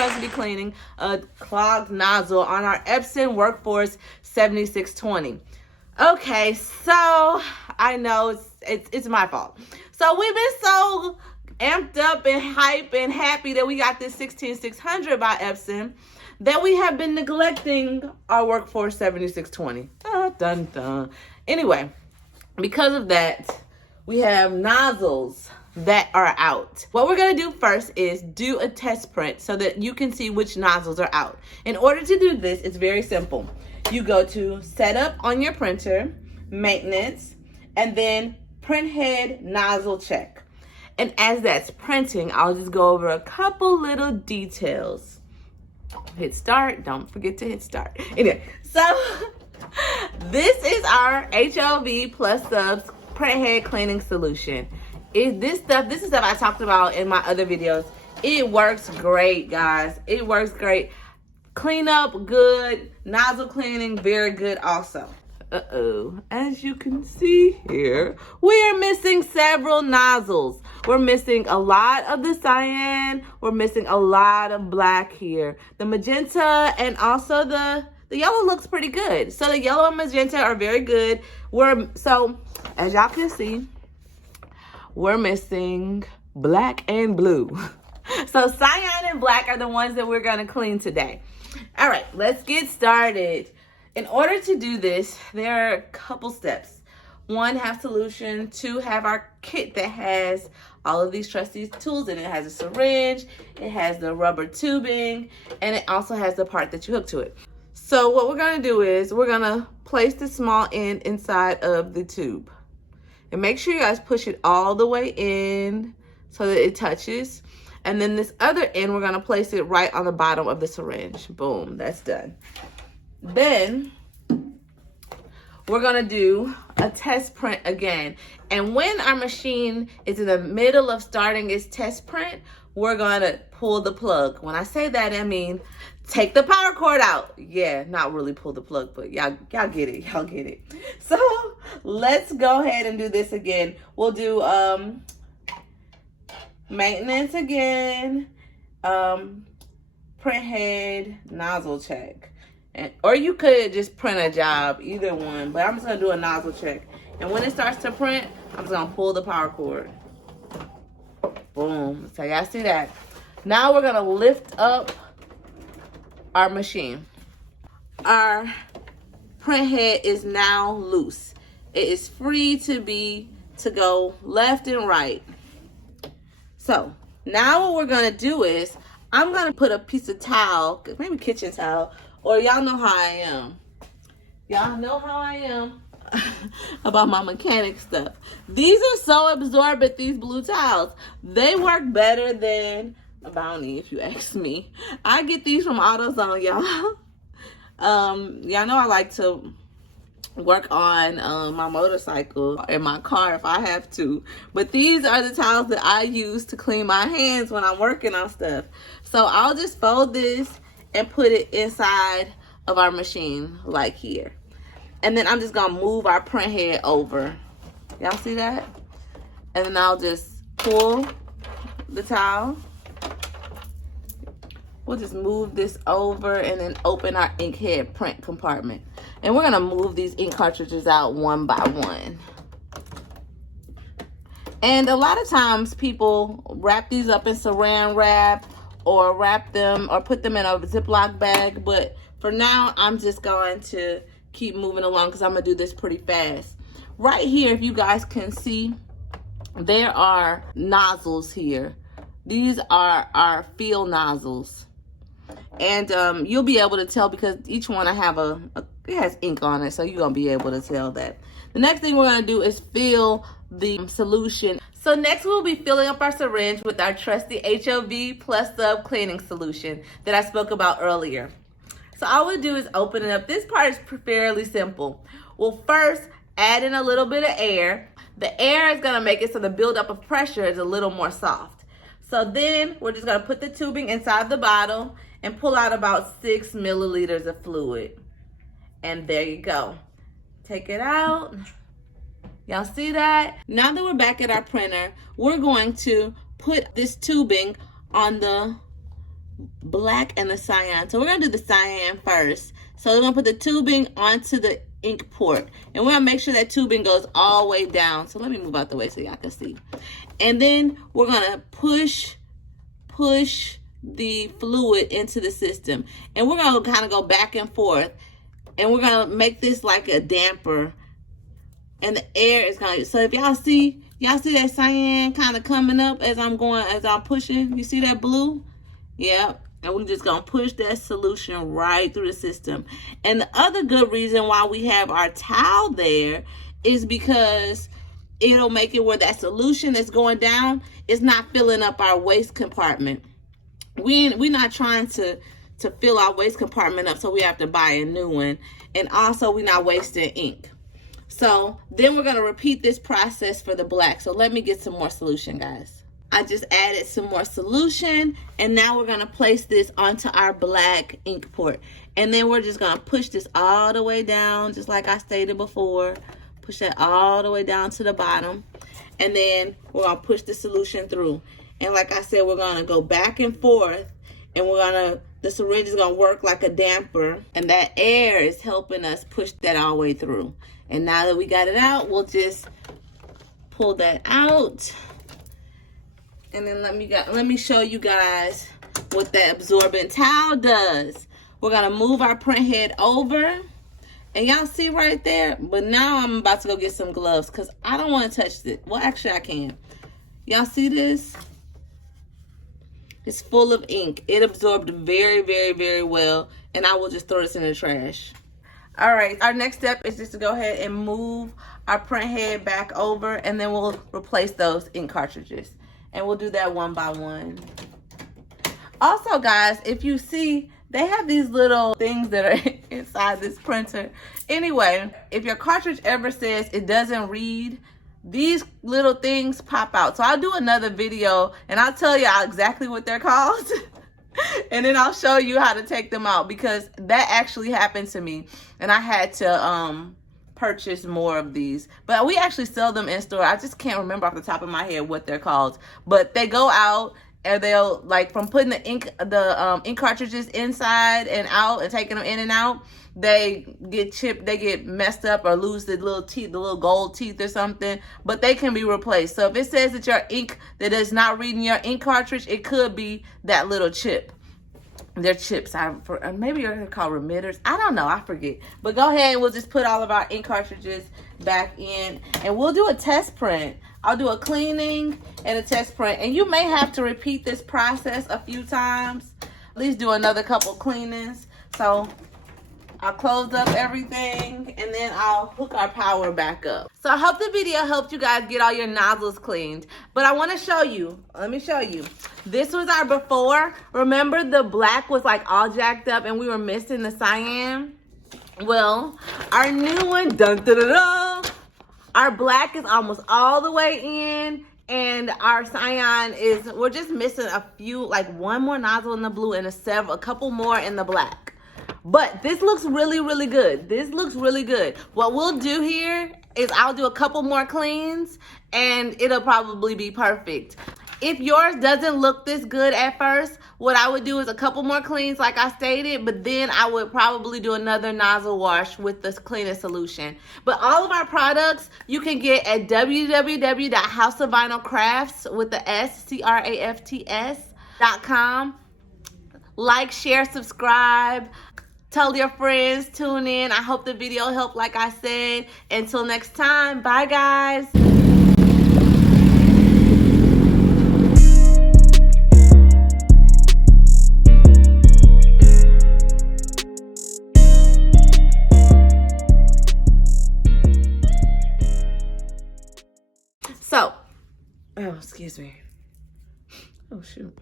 girls will be cleaning a clogged nozzle on our Epson Workforce 7620. Okay, so I know it's my fault. So we've been so amped up and hype and happy that we got this 16600 by Epson that we have been neglecting our Workforce 7620. Dun, dun, dun. Anyway, because of that, we have nozzles that are out. What we're gonna do first is do a test print so that you can see which nozzles are out. In order to do this, it's very simple. You go to Setup on your printer, Maintenance, and then Print Head Nozzle Check. And as that's printing, I'll just go over a couple little details. Hit start. Don't forget to hit start. Anyway, so this is our HOV+Subs print head cleaning solution. This is stuff I talked about in my other videos. It works great, guys. It works great. Cleanup, good. Nozzle cleaning, very good also. As you can see here, we are missing several nozzles. We're missing a lot of the cyan. We're missing a lot of black here. The magenta and also the yellow looks pretty good. So the yellow and magenta are very good. So as y'all can see, we're missing black and blue. So cyan and black are the ones that we're gonna clean today. All right, let's get started. In order to do this, there are a couple steps. 1, have solution. 2, have our kit that has all of these trusty tools in it. It has a syringe, it has the rubber tubing, and it also has the part that you hook to it. So what we're gonna do is we're gonna place the small end inside of the tube. And make sure you guys push it all the way in so that it touches. And then this other end, we're gonna place it right on the bottom of the syringe. Boom, that's done. Then we're gonna do a test print again. And when our machine is in the middle of starting its test print, we're gonna pull the plug. When I say that, I mean take the power cord out. Yeah, not really pull the plug, but y'all get it, y'all get it. So let's go ahead and do this again. We'll do maintenance again, print head, nozzle check. Or you could just print a job, either one, but I'm just gonna do a nozzle check. And when it starts to print, I'm just gonna pull the power cord. Boom, so y'all see that. Now we're gonna lift up our machine. Our print head is now loose. It is free to go left and right. So now what we're gonna do is, I'm gonna put a piece of towel, maybe kitchen towel, or y'all know how I am. Y'all know how I am about my mechanic stuff. These are so absorbent, these blue towels. They work better than a Bounty, if you ask me. I get these from AutoZone, y'all. Y'all know I like to work on my motorcycle and my car if I have to. But these are the towels that I use to clean my hands when I'm working on stuff. So I'll just fold this and put it inside of our machine, like here. And then I'm just gonna move our print head over. Y'all see that? And then I'll just pull the towel. We'll just move this over and then open our ink head print compartment. And we're gonna move these ink cartridges out one by one. And a lot of times people wrap these up in saran wrap or wrap them or put them in a Ziploc bag. But for now, I'm just going to keep moving along because I'm gonna do this pretty fast. Right here, if you guys can see, there are nozzles here. These are our fill nozzles. And you'll be able to tell because each one I have it has ink on it, so you're gonna be able to tell that. The next thing we're gonna do is fill the solution. So next we'll be filling up our syringe with our trusty HOV+Subs cleaning solution that I spoke about earlier. So all we'll do is open it up. This part is fairly simple. We'll first add in a little bit of air. The air is gonna make it so the buildup of pressure is a little more soft. So then we're just gonna put the tubing inside the bottle and pull out about 6 milliliters of fluid. And there you go. Take it out. Y'all see that? Now that we're back at our printer, we're going to put this tubing on the black and the cyan. So we're gonna do the cyan first. So we're gonna put the tubing onto the ink port, and we're gonna make sure that tubing goes all the way down. So let me move out the way so y'all can see. And then we're gonna push the fluid into the system, and we're gonna kind of go back and forth, and we're gonna make this like a damper, and the air is gonna, so if y'all see that cyan kind of coming up as I'm pushing, you see that blue? Yep. And we're just gonna push that solution right through the system. And the other good reason why we have our towel there is because it'll make it where that solution that's going down is not filling up our waste compartment. We're not trying to fill our waste compartment up so we have to buy a new one. And also we're not wasting ink. So then we're gonna repeat this process for the black. So let me get some more solution, guys. I just added some more solution, and now we're gonna place this onto our black ink port. And then we're just gonna push this all the way down, just like I stated before. Push that all the way down to the bottom. And then we're gonna push the solution through. And like I said, we're gonna go back and forth, and the syringe is gonna work like a damper, and that air is helping us push that all the way through. And now that we got it out, we'll just pull that out. And then let me show you guys what that absorbent towel does. We're gonna move our print head over, and y'all see right there. But now I'm about to go get some gloves because I don't want to touch it. Well, actually I can. Y'all see this? It's full of ink. It absorbed very, very, very well, and I will just throw this in the trash. All right, our next step is just to go ahead and move our print head back over, and then we'll replace those ink cartridges. And we'll do that one by one. Also, guys, if you see, they have these little things that are inside this printer. Anyway, if your cartridge ever says it doesn't read, these little things pop out. So I'll do another video, and I'll tell you exactly what they're called. And then I'll show you how to take them out, because that actually happened to me. And I had to purchase more of these, but we actually sell them in store. I just can't remember off the top of my head what they're called, but they go out, and they'll, like, from putting the ink cartridges inside and out and taking them in and out, they get chipped, they get messed up or lose the little teeth, the little gold teeth or something, but they can be replaced. So if it says that your ink that is not reading your ink cartridge, it could be that little chip. They're chips. Maybe they're called remitters. I don't know. I forget. But go ahead and we'll just put all of our ink cartridges back in, and we'll do a test print. I'll do a cleaning and a test print, and you may have to repeat this process a few times. At least do another couple cleanings. So I'll close up everything, and then I'll hook our power back up. So I hope the video helped you guys get all your nozzles cleaned. But I want to show you. Let me show you. This was our before. Remember, the black was like all jacked up and we were missing the cyan? Well, our new one, dun, dun, dun, dun, our black is almost all the way in, and our cyan is, we're just missing a few, like one more nozzle in the blue and a couple more in the black. But this looks really, really good. This looks really good. What we'll do here is I'll do a couple more cleans, and it'll probably be perfect. If yours doesn't look this good at first, what I would do is a couple more cleans like I stated, but then I would probably do another nozzle wash with this cleaning solution. But all of our products you can get at www.houseofvinylcrafts with the S, CRAFTS.com. Like, share, subscribe. Tell your friends, tune in. I hope the video helped, like I said. Until next time, bye guys. So, oh, excuse me. Oh, shoot.